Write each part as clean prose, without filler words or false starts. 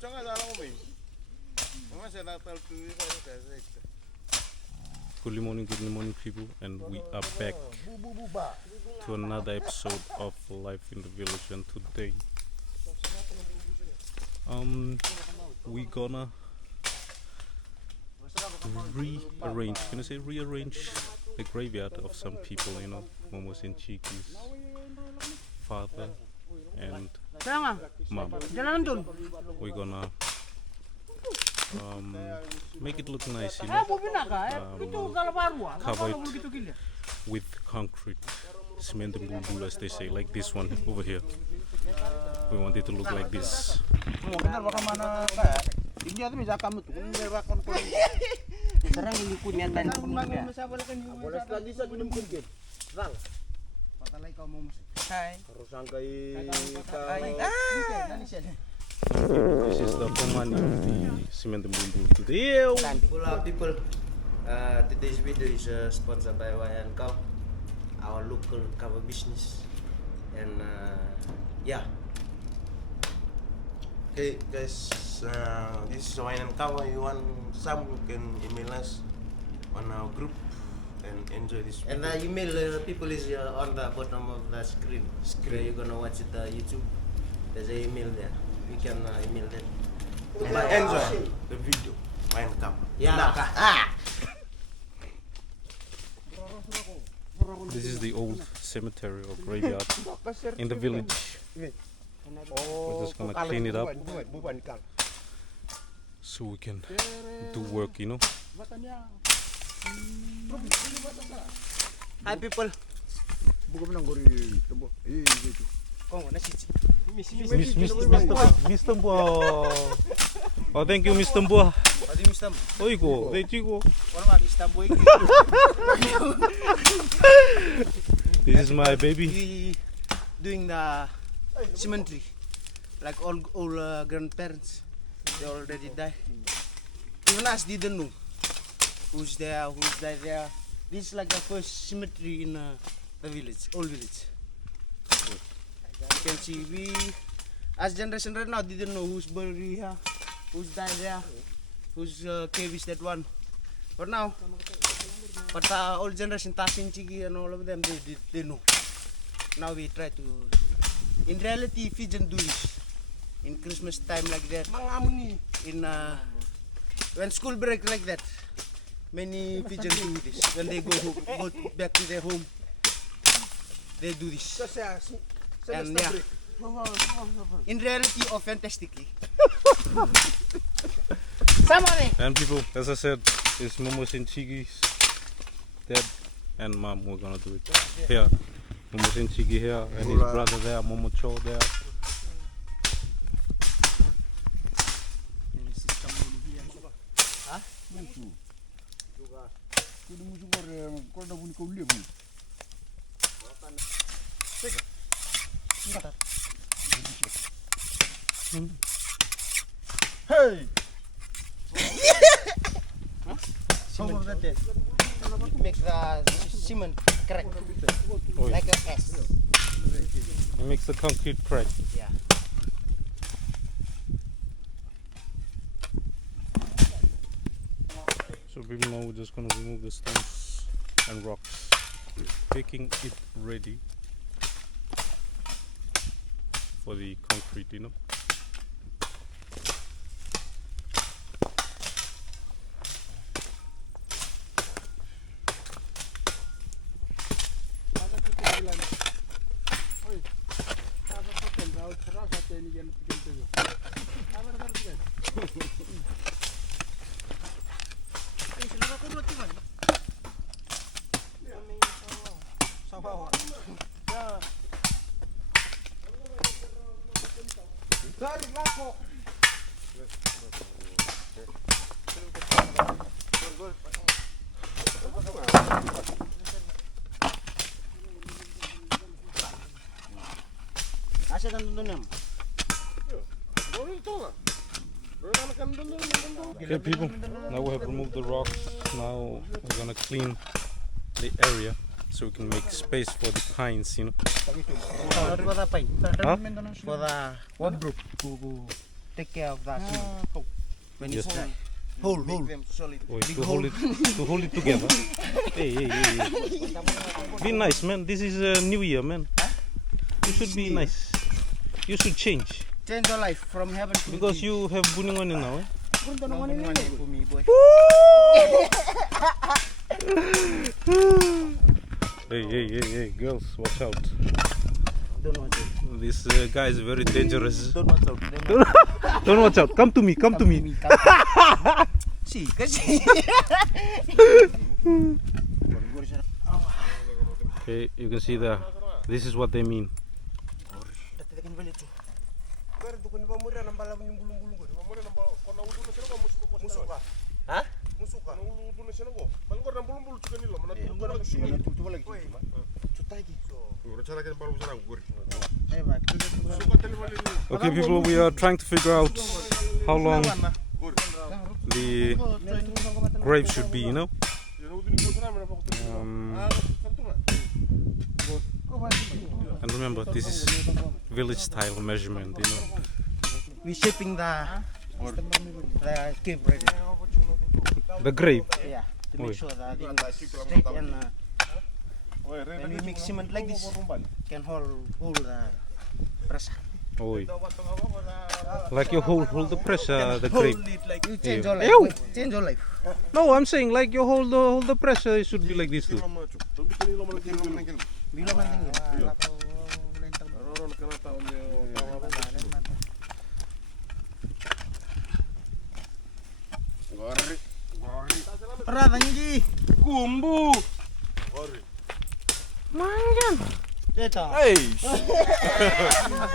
Good morning, people, and we are back to another episode of Life in the Village. And today, we gonna rearrange. Can I say rearrange the graveyard of some people? You know, Momos and Chiki's father and mom. We're gonna make it look nice, you know, cover it with concrete, Simede Bulubulu, as they say, like this one over here. We want it to look like this. This is the command of the Simede Bulubulu today. Hola people, today's video is sponsored by Kava, our local Kava business, and yeah. Okay guys, this is Kava. You want some, you can email us on our group and enjoy this video. And the email people is on the bottom of the screen. Where you're gonna watch it YouTube. There's an email there. We can email them. Enjoy the video. Kava. Yeah. This is the old cemetery or graveyard in the village. We're just gonna clean it up so we can do work, you know. Hi people. Mr. Mbua. Oh, thank you, Mr. Mbua. Oigo, Dejigo. This is my baby. We doing the cemetery, like all grandparents. They already died. Even us didn't know who's there, who's died there. This is like the first cemetery in the village, old village. You can see we, as generation right now, didn't know who's buried here, who's died there, whose cave is that one. But now, but old generation, Tasin, Chiki and all of them, they know. Now we try to, in reality, Fijian do this. In Christmas time like that, in when school break like that, many Fijian do this. When they go back to their home, they do this. And yeah, in reality, authentically. And people, as I said, it's Momos and Chiki's dad and mom. We're gonna do it here. Momos and Chiki here, and his brother there, Momo Cho there. Hey! Some of that make the cement crack like a S. It makes the concrete crack. Yeah. So people, now we're just gonna remove the stones and rocks, making it ready for the concrete, you know. Okay people, now we have removed the rocks. Now we're gonna clean the area so we can make space for the pines, you know. For the wardrobe. take care of that when it's Yes. dry. Hold. Wait, to hold it together. Hey. Be nice, man. This is a new year, man. You should be nice. You should change. Change your life from heaven to Because you have buningoni now, eh? for me, boy. Hey, girls, watch out. Don't watch it. This guy is very dangerous. Don't watch out. Don't watch out. Come to me. See. Okay, you can see there. This is what they mean. Hah? Okay, people, we are trying to figure out how long the grapes should be, you know? And remember, this is village style measurement, you know? We're shaping the cave right now. The grape. Yeah, to make sure that it's straight and when we mix cement like this, can hold the pressure. Oh, like you hold the pressure, the grape. Hold it like you change your life. Ew. Change your life. No, I'm saying like you hold the pressure, it should be like this too. Radhanji. Kumbu. Mangan. Deta. Hey.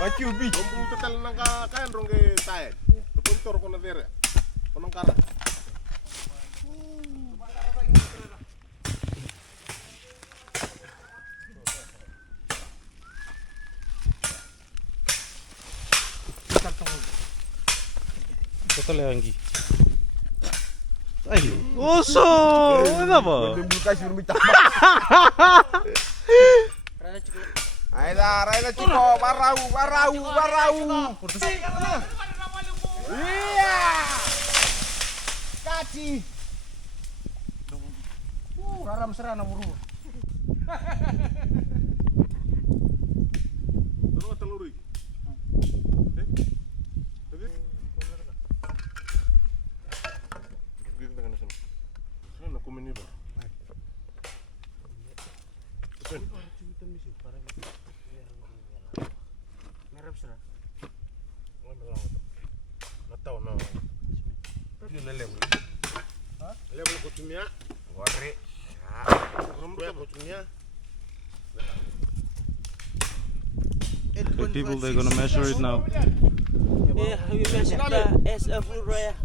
Aqui o bicho. Kumbu total nang kain rong ke tae. Puntor ko na dere. Konong kara. Total lagi. Ay, oso! Ano ba? Ay na chico, barau. Iya. Kaci. Raram serana buru. Ano taluri? Merap serah. Natau na. Ini level. Level ko tumia. Wari. Rumba ko tumia. Okay, people, they're gonna measure it now. Yeah, we measure the S of Roya.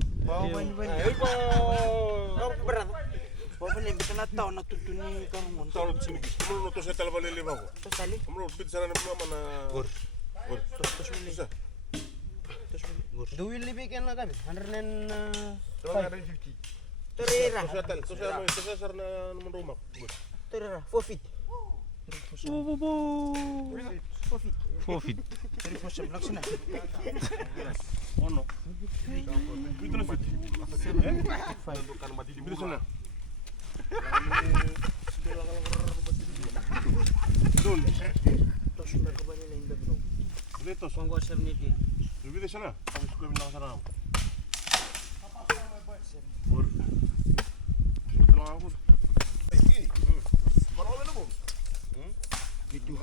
Bapak ni bisa nak tahu nak tutu ni kamu mun. Tahu sini. Kamu to settle balik lima ko. Terus tali. Kamu pit sana na mana. Gor. Terus mili. Isa. Terus mili. Gur. Do we live again na kami? 150. Terira. To settle na naman rumah. Gor. Terira. 4 feet. 4 feet. 4 feet. 3 for some laksana. Ono. Itu na fit. Bukan mati di sana. Dun. Terus mereka balik lain dulu. Dito, Kung go 70. Bibili sana. Tapos ko na sana. Gor. Ito lang ako. Parang wala mo. Dito.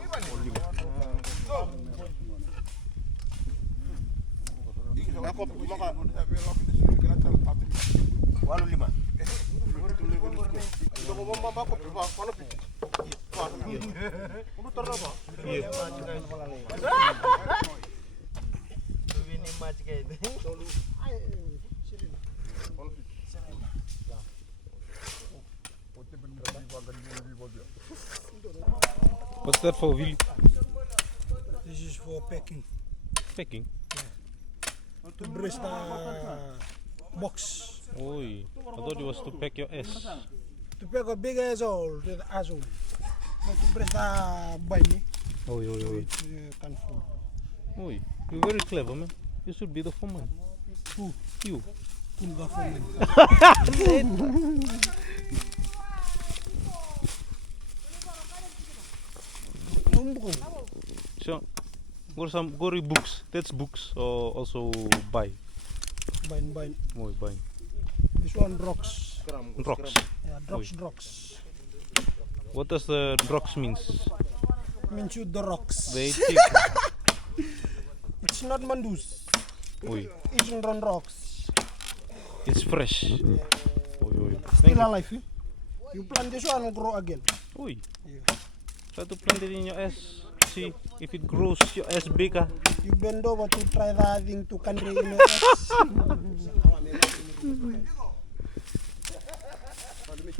Ako maka 85. Ito ko mama ko paano piti. Ano tara ba? Iya. Ini match kayak itu. What's that for, Willy? This is for packing, Packing. to brace the box. Oi, I thought it was to pack your ass. To pack a big asshole to the asshole. But to brace the bunny, Oi. it can fall. Oi, you're very clever, man. You should be the foreman. Who? You. Kulga family. So, go read books. That's books or also buy. Bine. More buy. This one rocks. Rocks. Yeah, rocks. What does the rocks means? Means you the rocks. They take. It's not mandus. Oi. It's on rocks. It's fresh. Yeah. Oi. Still alive. Eh? You plant this one, grow again. Oi. Yeah. Try to plant it in your ass. See if it grows your ass bigger. You bend over to try that thing to country in your ass.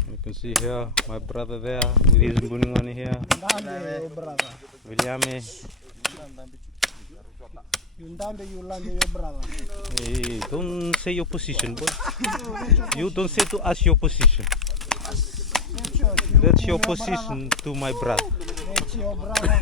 You can see here my brother there with his buningani here. Ndambe, brother. Williame. You ndambe, you lande your brother. Hey, don't say your position, boy. You don't say to us your position. That's your position to my brother. That's your brother.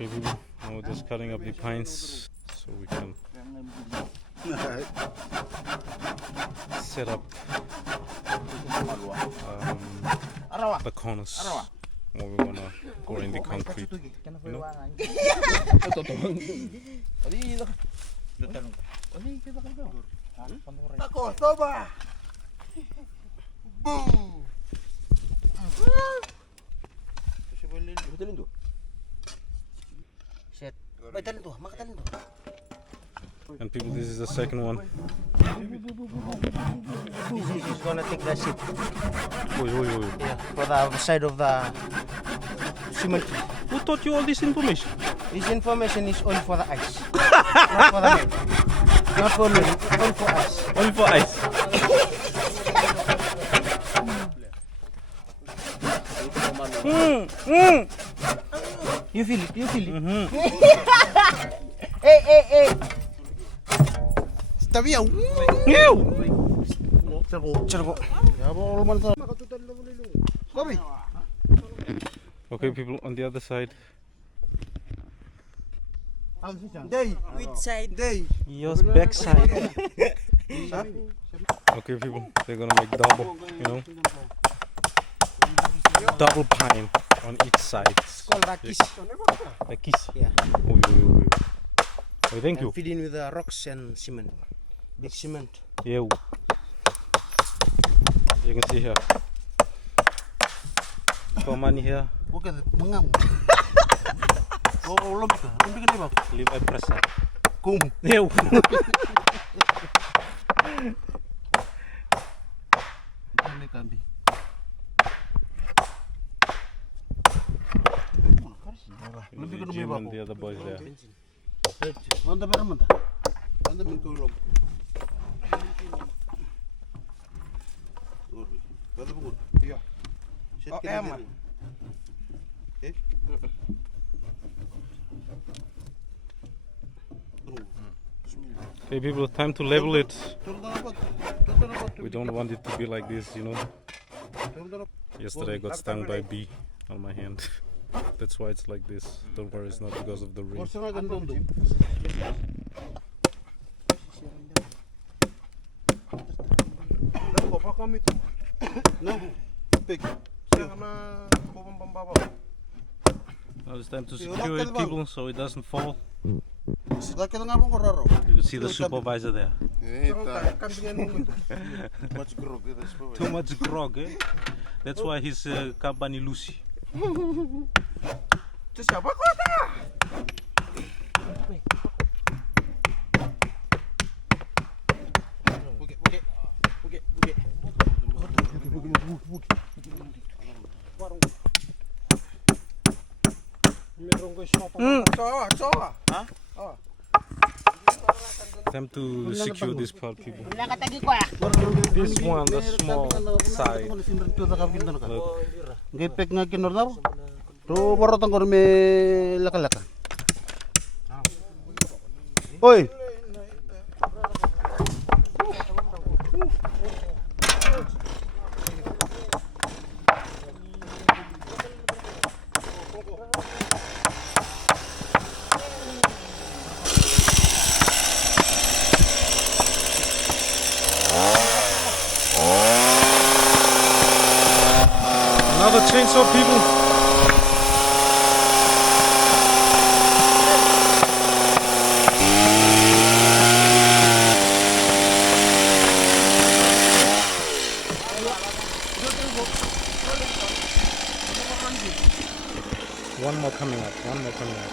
Okay, people. Now we're just cutting up the pines so we can set up the corners where we wanna go in the concrete. You know? Ako, toba. Boom. Shit. Makatan to. And people, this is the second one. He's gonna take the shit. Oi. Yeah, for the other side of the cement. Who taught you all this information? This information is only for the ice. Not for the men. Not for men. Only for us. Only for ice. You feel it? Hey. Tabiyaw. Cergo. Okay, people, on the other side. Day. Which side? Day. Yours backside. Okay, people, they're gonna make double, you know, double pine on each side. Called rakis. Like kiss. Yeah. Oh, thank you. Feeding with the rocks and cement. Big cement. Yeah. You can see here. For money here. Okay, mangam. Oh, Leave a pressure. Kum. Yeah. Jim and the other boys there. Hey people, time to level it. We don't want it to be like this, you know. Yesterday I got stung by a bee on my hand. That's why it's like this. Don't worry, it's not because of the rain. Now it's time to secure it, people, so it doesn't fall. You can see the supervisor there. Too much grog, eh? That's why his company Lucy. Time to secure this part, people. This one, the small side. Look. Ro borotong ko me laka-laka. Oi. Another chainsaw, people. One more coming up, one more coming up.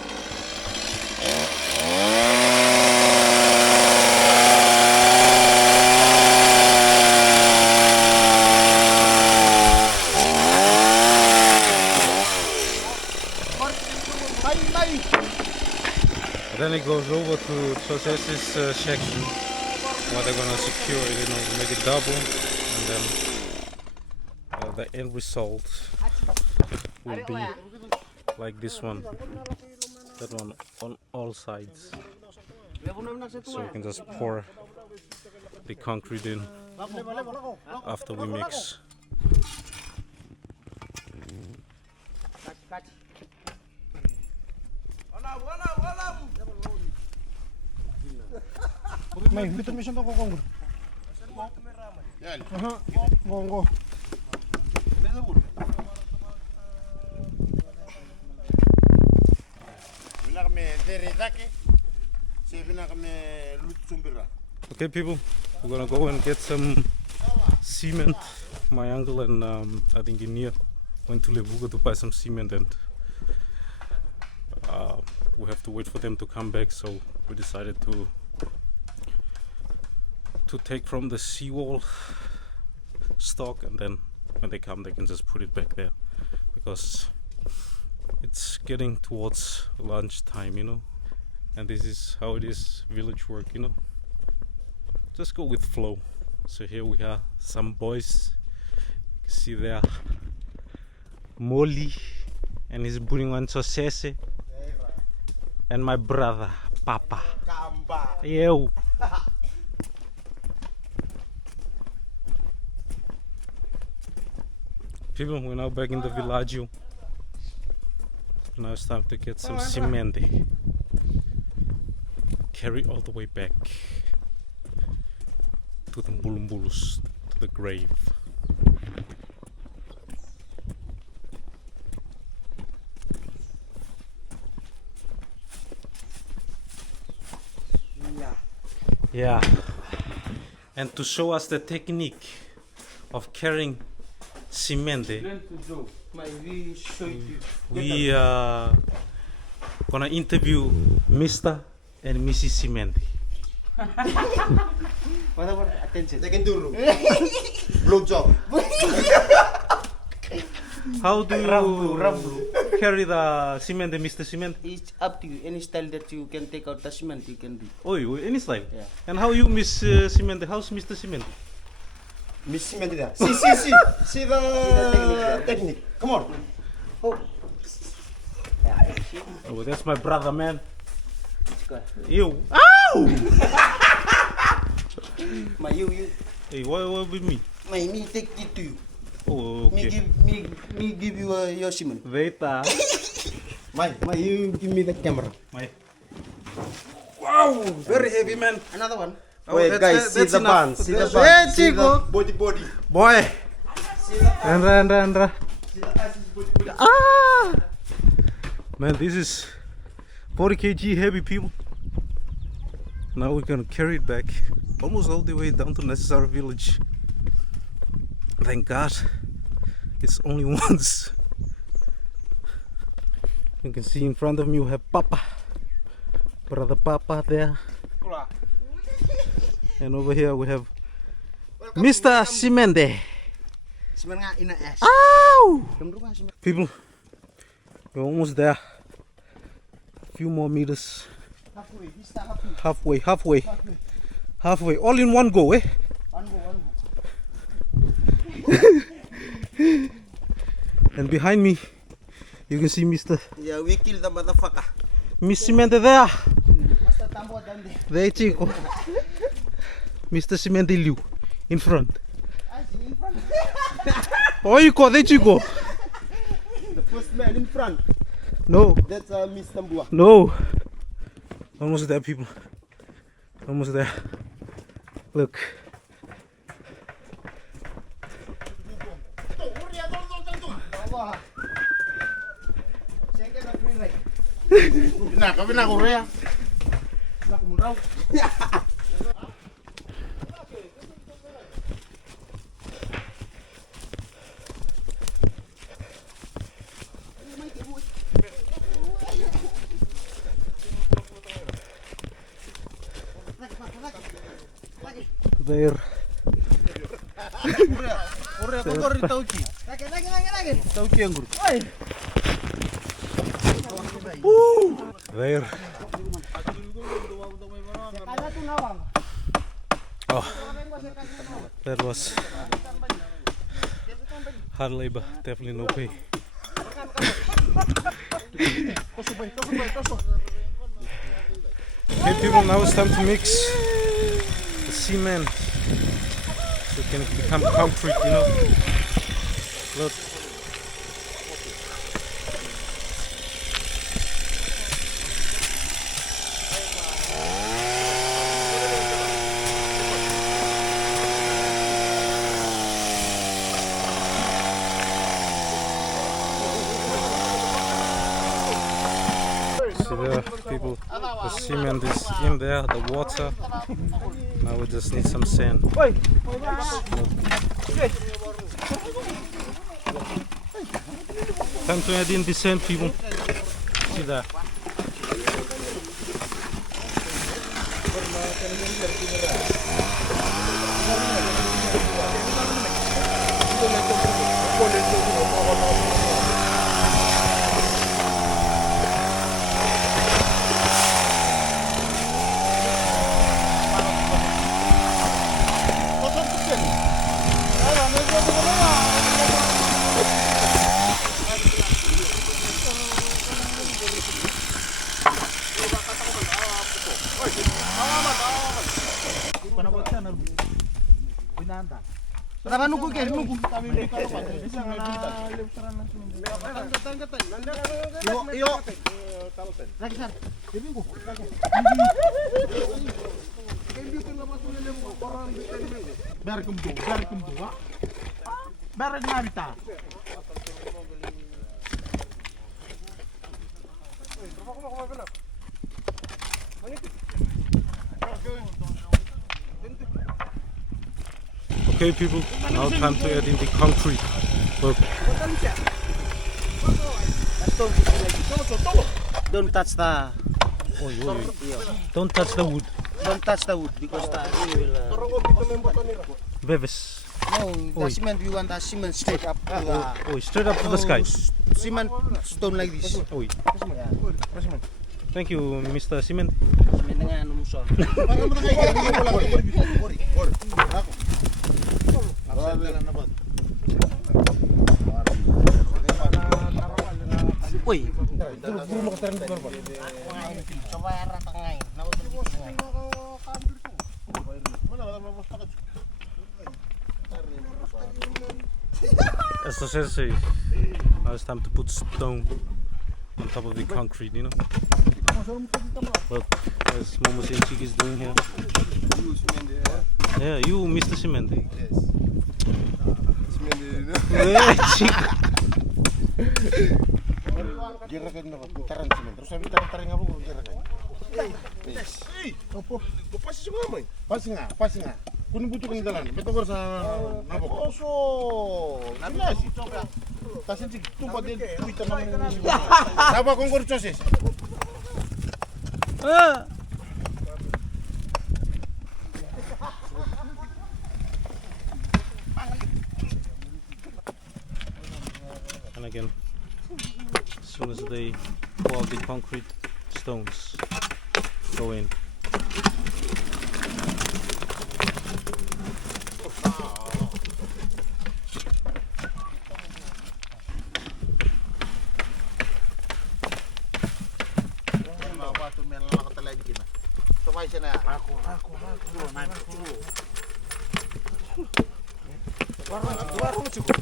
Then it goes over to Toses's section where they're gonna secure it, you know, make it double, and then the end result will be like this one, that one on all sides. So we can just pour the concrete in after we mix. May bitin mission to kokong. Yan. Aha. Gongo. Bina kami deredake. Si bina kami lutsumbira. Okay, people, we're gonna go and get some cement. My uncle and I think Inia went to Levuga to buy some cement, and we have to wait for them to come back. So we decided to take from the seawall stock, and then when they come, they can just put it back there, because it's getting towards lunchtime, you know, and this is how it is, village work, you know. Just go with flow. So here we are, some boys. You can see there Molly and he's putting on Tosese, and my brother Papa. Yo. People, we're now back in the villaggio. Now it's time to get some Simede. Carry all the way back to the Bulumbulus, to the grave. Yeah. And to show us the technique of carrying Simede, we gonna interview Mr. and Mrs. Simede. Attention. Second dulu. Blow job. How do you carry the cement, Mr. Cement? It's up to you. Any style that you can take out the cement, you can do. Oh, any style? Yeah. And how you Miss Cement? How's Mr. Cement? Miss cement there. See. See the technique. Come on. Oh. Oh, that's my brother, man. Good. You. Ow! My you. Hey, what with me? My me take it to you. Oh, okay. Me give you your cement. Veta. My you give me the camera. My. Wow, very heavy, man. Another one. Oh, wait, guys, see the band. See the band. Hey, See the Chico. body. Boy. Andra. Ah! Man, this is 40 kg heavy, people. Now we're gonna carry it back almost all the way down to Necessary village. Thank God it's only once. You can see in front of me we have Papa, brother Papa there. And over here we have Mr. Simede. Ow! People, we're almost there. A few more meters. Halfway. All in one go, eh? One go. And behind me You can see Mr. Yeah, we killed the motherfucker. Miss Simede there. Master Tambo down there. There, Chico. Mr. Simede Liu in front. Oh, you call there, Chico? The first man in front. No, That's Mr. Mbua. no. Almost there, people. Almost there. Look. Vina Korea. There. Korea kok kori tauci. Lagi. Tauci yang guru. There. Oh, that was hard labor, definitely no pay. Okay, people, now it's time to mix the cement so it can become concrete, you know. Look. See there, people, the cement is in there, the water. Now we just need some sand. Time to add in the sand, people. See there. Kenapa nunggu ke? Nunggu. Yo. Lagi sana. Biar kembu. Biar nabita. Okay, people, now time to add in the concrete. Look. Don't touch the. Don't touch the wood. Don't touch the wood because the will. Bevis. No, the cement we want the cement straight up. To the, Oh, straight up to the sky. Cement stone like this. Oh, thank you, Mr. Cement. Cement dengan musuh. Woi, coba arah tengahin. As the says, now it's time to put stone on top of the concrete, you know. Look, as Momos and Chiki is doing here. Yeah, you, Mr. Cement. Yeah, Chico. Kira kan dapat taran cement. Terus habis taran apa kurang kira kan? Apa? Kau pasti semua mai? Pasti nggak? Kuni butuh kan jalan. Betul bersa nabok. Oso. Nasi. Tasin sih tumpah dia kita mana? Apa kongkor cosis? And again, as soon as they pour the concrete, stones go in. melala kata lagi kina. Coba sana. Aku. Warung cukup.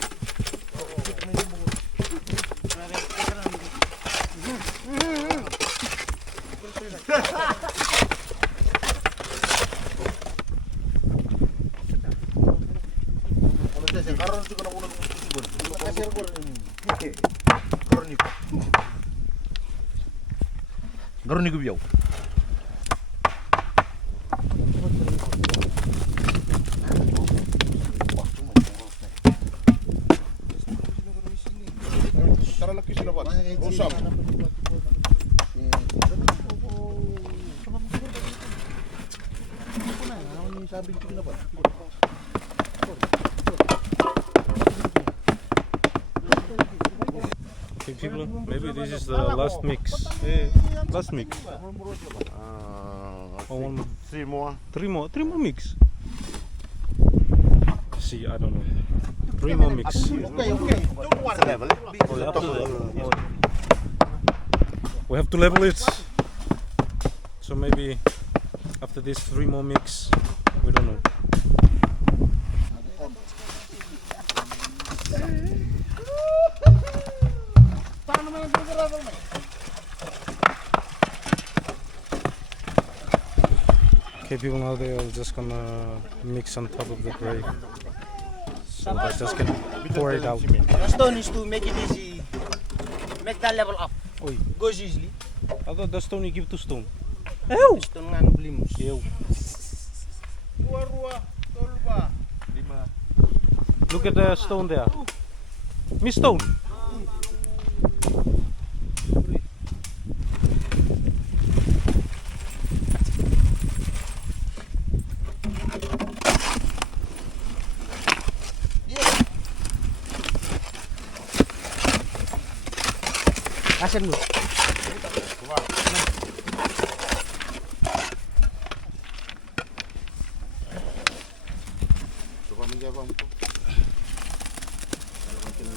Kalau saya sekarang juga nak ulang kasih Garuni gue biau. Taruh lagi sudah buat. Usap. Okay, people, maybe this is the last mix. Last mix. Oh, one more. Three more mix. See, I don't know. 3 more mix. Okay. Level. We have to level it. So maybe after this 3 more mix, we don't know. Okay, people, now they are just gonna mix on top of the grave. So they're just gonna pour it out. The stone is to make it easy. Make that level up. Oi, Goes easily. I thought the stone you give to stone. Stone nga blimus. Ew. Look at the stone there. Miss Stone. Asan mo? Coba menjawab itu. Kalau makin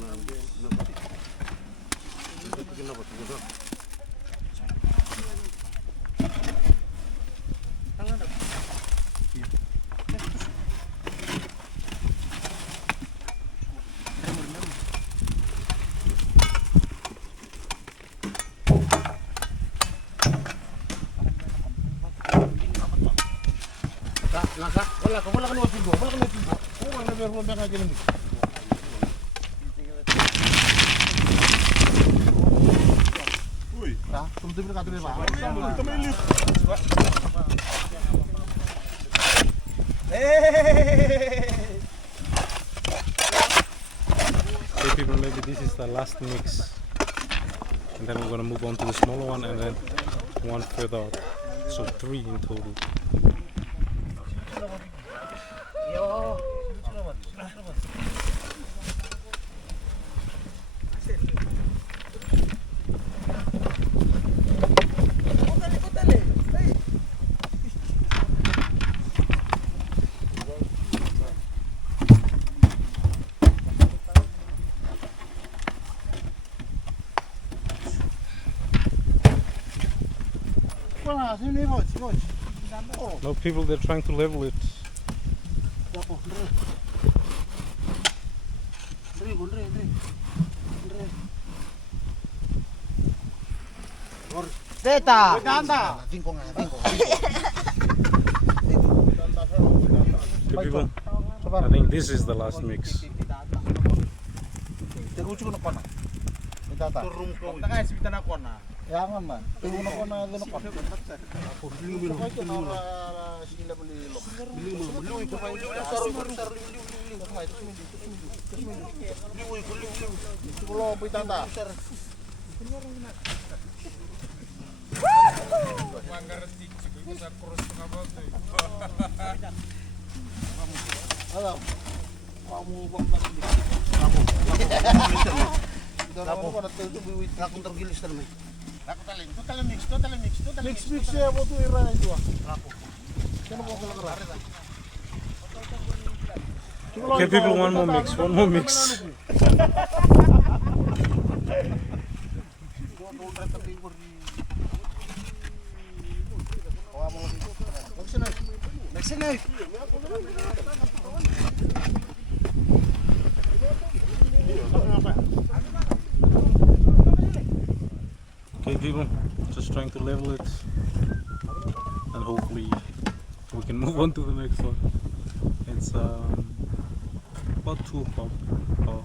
wala ka naman pigo. Wala na meron ba nga ganun. Uy, tumutib na ka ba? Okay, people, maybe this is the last mix. And then we're gonna move on to the smaller one and then one further out. So 3 in total. No, people, they're trying to level it. Teta! Cinco nga. Okay, people, I think this is the last mix. Terucu na kona. Itata. Turun ko. Taka isipita na ko na. Yangan man. Turun na kona doon na kona. Bilu. Sila beli lok. Bilu ito pa ito. Saru. Bilu. Itata. Halo. Kamu bang Aku tergilis terus. Aku total mix. Mix ya buat ira itu. Aku. Kan mau kelar. Okay, people, one more mix. Magsunod. Okay, people, just trying to level it, and hopefully we can move on to the next one. It's about 2 o'clock, or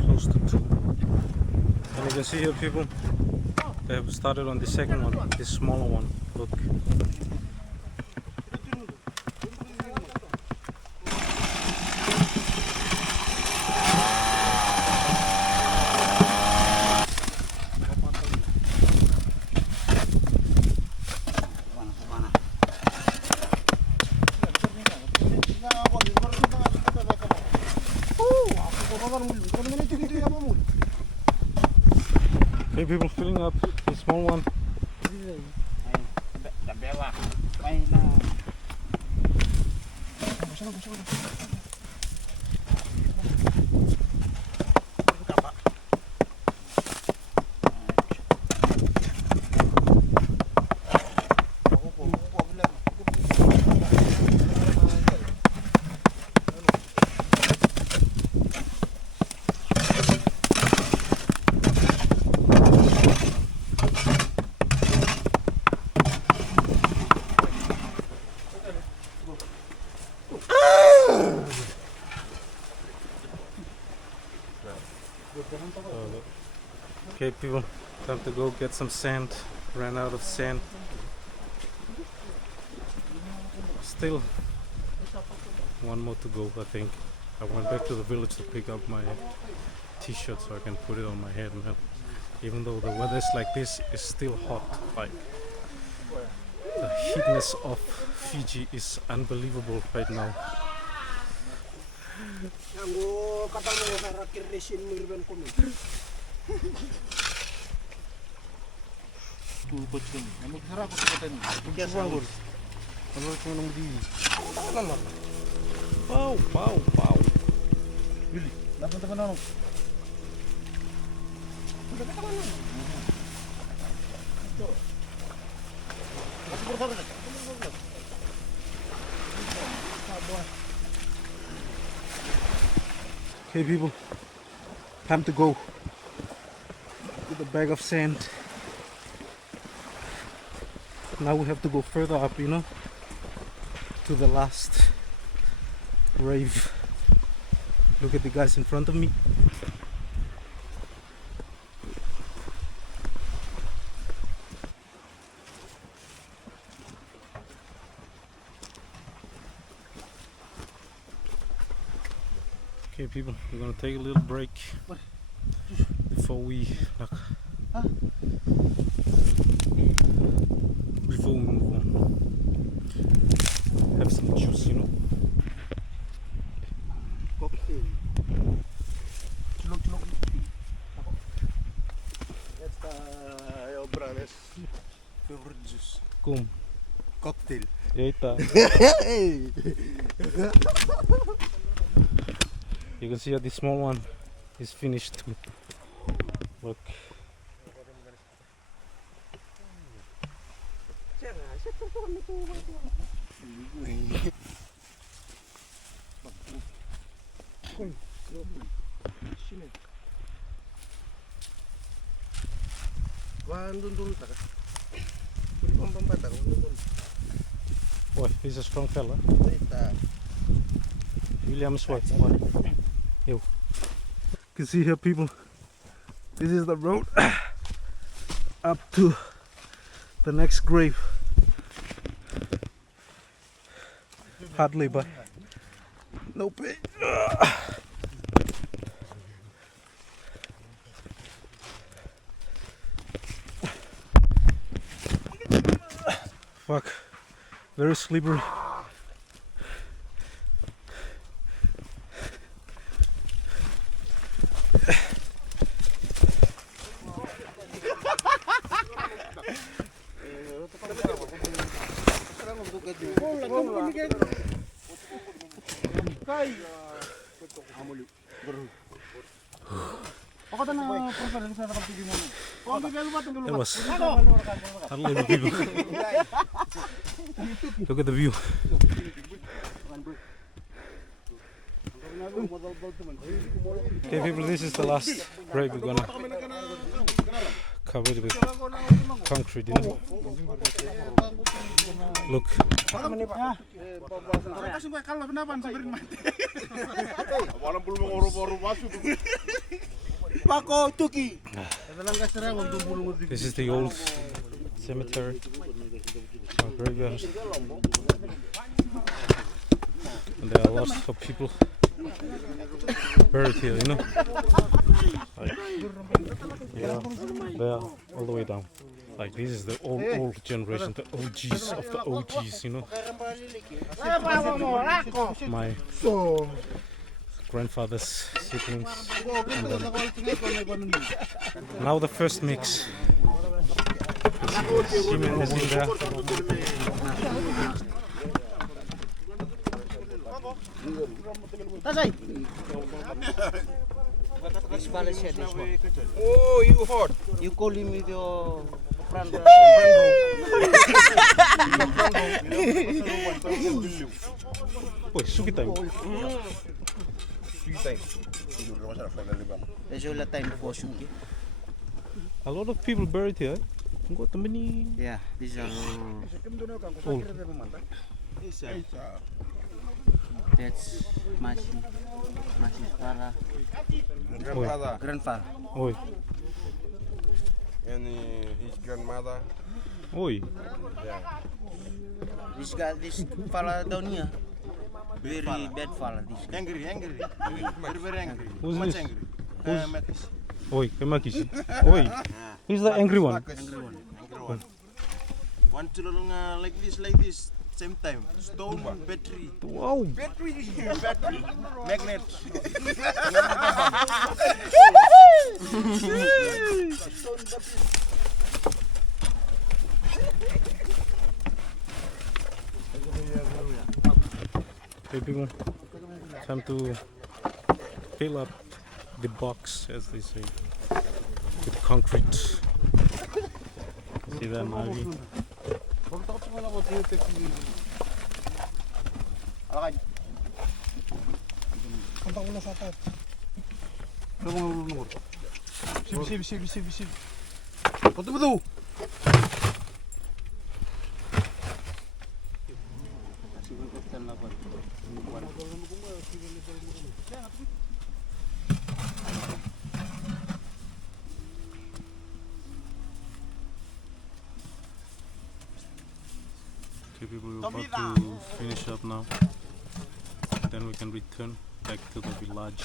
close to 2. And you can see here, people, they have started on the second one, this smaller one. Look. Okay, people, filling up the small one. Okay, people, time to go get some sand. Ran out of sand. Still one more to go, I think. I went back to the village to pick up my t-shirt so I can put it on my head, man. Even though the weather is like this, it's still hot. Like, the heatness of Fiji is unbelievable right now. Wow, wow, wow. Okay, people, time to go with a bag of sand. Now we have to go further up, you know, to the last rave. Look at the guys in front of me. Okay, people, we're gonna take a little break before we move on. Have some juice, you know. Cocktail. That's your brother's favorite juice. Come. Cocktail. Eita. You can see that the small one is finished too. Look. Boy, he's a strong fella. William Swat. Yo. You can see here, people, this is the road up to the next grave. Hardly, but no pay. Fuck, very slippery. That was a lot of people. Look at the view. Okay, people, this is the last grave we're gonna cover it with concrete. You know? Look. This is the old cemetery, graveyard, and there are lots of people buried here, you know. Like, yeah, they are all the way down. Like, this is the old generation, the OGs of the OGs, you know. My grandfather's siblings. And then now the first mix. Simede is in there. Oh, you hot. You call him with your friend. Wait, suki time. There's all the time for Suki. A lot of people buried here. Got many Yeah, these are old. that's Masi's father, grandfather. Oi, And his grandmother. oi. This guy, this fella down here, very bad fella. This guy. Angry. Very angry. Who's Much this? angry. Who's- Oi, Kamakishi. Oi, who's the angry one? Angry one. Want to like this, same time. Stone, battery. Wow. Battery. Magnet. Okay, people, time to fill up the box, as they say, with concrete. See that, Navi? Kontak ulo sa atas. Sip. Betul. Okay, people, we're about to finish up now. Then we can return back to the village.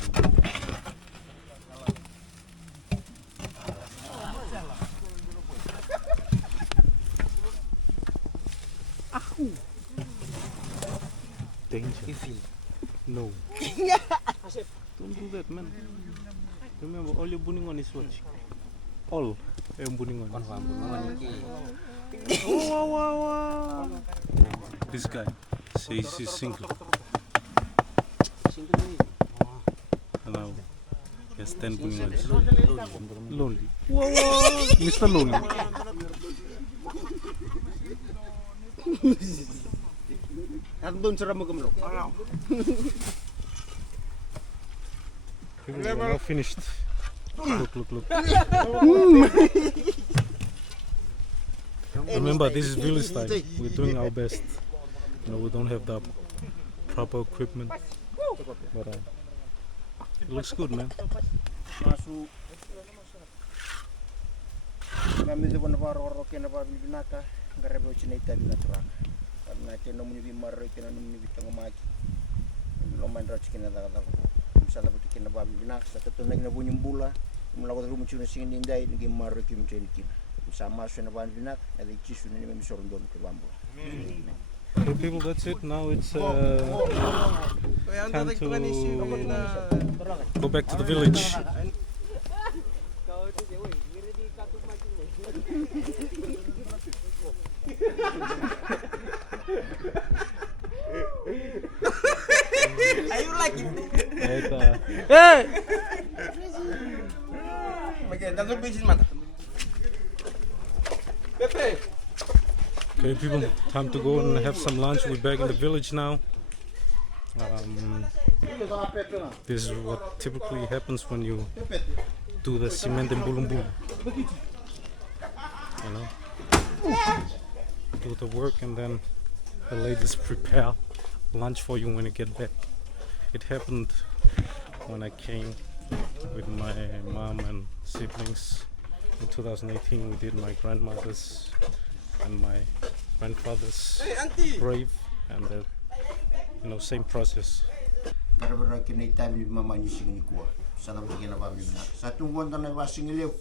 Danger. No. Don't do that, man. Remember, all you're bunning on is what? All you're bunning on. Wow. This guy says he's single. And now he has 10 bunning on. Lonely. Wow. Mr. Lonely. Andun sa ramo gamlo. We're now finished. Look. Remember, this is village style. We're doing our best. You know, we don't have the proper equipment, but it looks good, man. Masu. Kami tu pun baru kena bawa binaka, garebo cinta binatrak. Karena cina muni bimar, cina muni bitang magi. Loman raj kena dah kata. Misalnya betul kena bawa binak, satu tu lagi na bunyi bula. Melakukan rumah cina sini indai, ni gemar kim cina kina. Sama sudah bawa binak, ada cisu ni memang sorondon ke bambu. So people, that's it. Now it's time to go back to the village. Are you like it? Hey! Okay, people, time to go and have some lunch. We're back in the village now. This is what typically happens when you do the Simede Bulubulu. You know, do the work and then the ladies prepare lunch for you when you get back. It happened when I came with my mom and siblings in 2018. We did my grandmother's and my grandfather's grave, and the same process. Karabara kinay tabi mamanya singini kuwa. Sana bigyan na babi na. Sa tungkol na wasing iliw,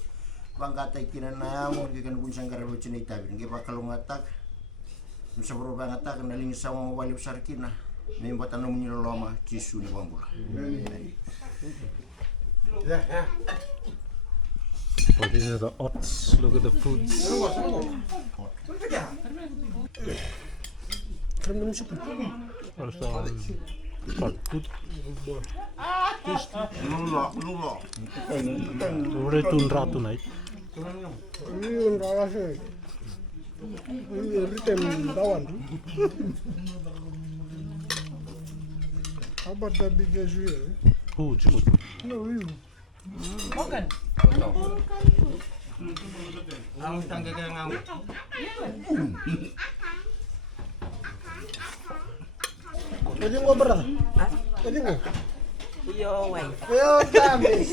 banggatay kinanayamon gikan bunsang karabo kinay tabi. Ngi bakalungatak. Sa bro bangatak naling sa mga walip sarkina. May batano mo niloloma Jisu ni Bambula. Oh, these are the odds. Look at the foods. Ratu night. Yun ralasya. Every time dawan. How about that big guy here? Oh, Jimmy. No, you. Ang tangga ka nga. Pwede mo ba? Pwede mo? Yo, wife. Yo, dami.